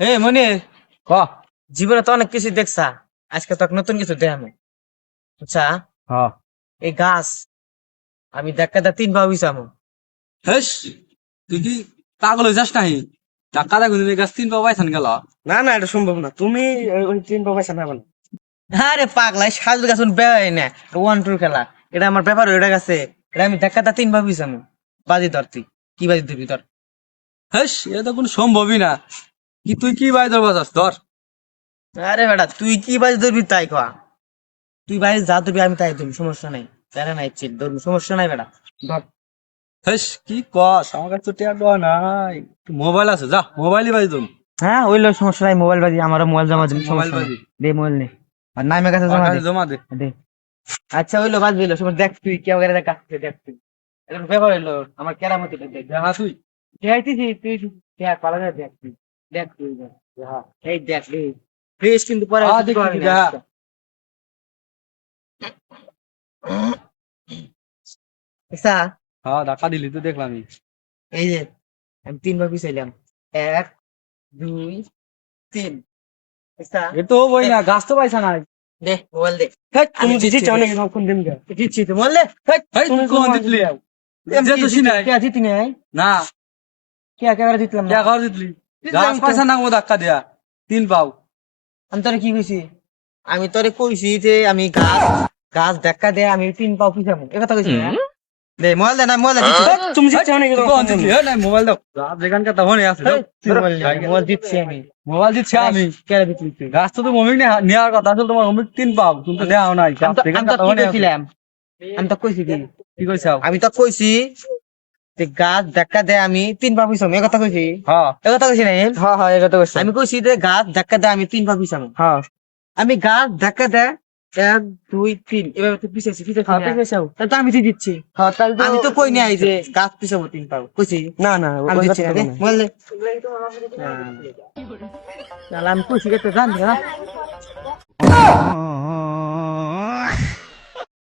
হে মনি ক? জীবনে তো অনেক কিছু দেখছা। আজকে তো নতুন কিছু দেখামো আচ্ছা হ। এই গাছ আমি দেখা দা তিন ভাবি চামো হেস তুই কি পাগল হয়ে যাস নাহি? টাকা দেখো তুমি গাছ তিন পাইছান গেল। না না এটা সম্ভব না। তুমি ওই- তিন পয়সা নেবে না আরে পাগলাই সাজুর গাছ বেড়াই না ওয়ান টুর খেলা। এটা আমার ব্যাপার এটা গেছে। এটা আমি দেখা দা তিন ভাবি চামো বাজি ধর তুই। কি বাজি ধরবি ধর হেস এটা তো কোনো সম্ভবই না। কি তুই কি বাই ধরবা যাস ধর। আরে বেটা তুই কি বাজি ধরবি তাই কয়া। তুই বাজি যা ধরবি আমি তাই ধরবি সমস্যা নাই। প্যারা নাই চিল ধরবি সমস্যা নাই বেটা। ধর। হেস কি কস? আমার কাছে তো টিয়া দেওয়া নাই। মোবাইল আছে যা মোবাইলই বাজি তুমি হ্যাঁ ওই লোক সমস্যা নাই মোবাইল বাজি আমারও মোবাইল জমা দিবি মোবাইল সমস্যা নাই। বাজি। দে মোবাইল নে। আর নামের কাছে জমা দে। জমা দে। দে। আচ্ছা হইল বাজ দিলো সময় দেখ তুই কেউ করে দেখ দেখ তুই। এটা ব্যাপার হইল আমার কেরামতি দেখ। দেখা তুই। দেখাইতেছি তুই দেখ পালা দেখ তুই। দেখ হ্যাঁ, এই দেখ রে কিন্তু পরে কিছু দেখি, হবে না, দেখা। ধাক্কা দিলি তো দেখলাম এই যে আমি তিনবার পিছাইলাম। এক দুই তিন। এ তো বই না গাছ তো পাইছা না। দে মোবাইল দে। তুমি আমি দিচ্ছি দিচ্ছি, অনেক কোন দিন গে। দিচ্ছি তো মোবাইল দে। হেই তুমি কোন তোমার দিতলি দিলে যে তো সিনাই কে জিতি নাই? না। কে একেবারে জিতলাম না? কে ঘর দিতলি দিতলাম গাছ তো। পাইছা ধাক্কা দিয়া। তিন পাও। আমি তোরে কি কইছি? আমি তোরে কইছি যে আমি গাছ গাছ দেখা দে আমি তিন পাও পিছাবো এ কথা কইছি দে মোবাইল দে না মোবাইল দে। তুমি দিতলি হে নাই মোবাইল দাও। গাছ তো হনে আছে মোবাইল দিচ্ছি আমি। মোবাইল দিচ্ছি আমি। দিচ্ছি গাছ তো মমিক নেওয়ার কথা আসলে তোমার মমিক তিন পাও তুমি তো দেওয়া নাই। আমি তো-। কইছিলাম? আমি তো কইছি কি? কি কইছাও আমি তো কইছি গাছ দেখা দে আমি তিন পা পিছাবো এ কথা কইছি? হ্যাঁ এ কথা কইছি না হ্যাঁ হ্যাঁ এটা তো কইছো। আমি কইছি যে গাছ দেখা দে আমি তিন পা পিছাবো হ্যাঁ আমি গাছ দেখা দে এক দুই তিন এভাবে তো পিছাইছি পিছাইছি হ্যাঁ তাহলে তো আমি তো দিচ্ছি। হ্যাঁ তাহলে আমি তো কই নাই যে গাছ পিছাবো তিন পাও কইছি? না না আমি দিচ্ছি কথা না। মোবাইল দে। তাহলে আমি কইছি তো জানি না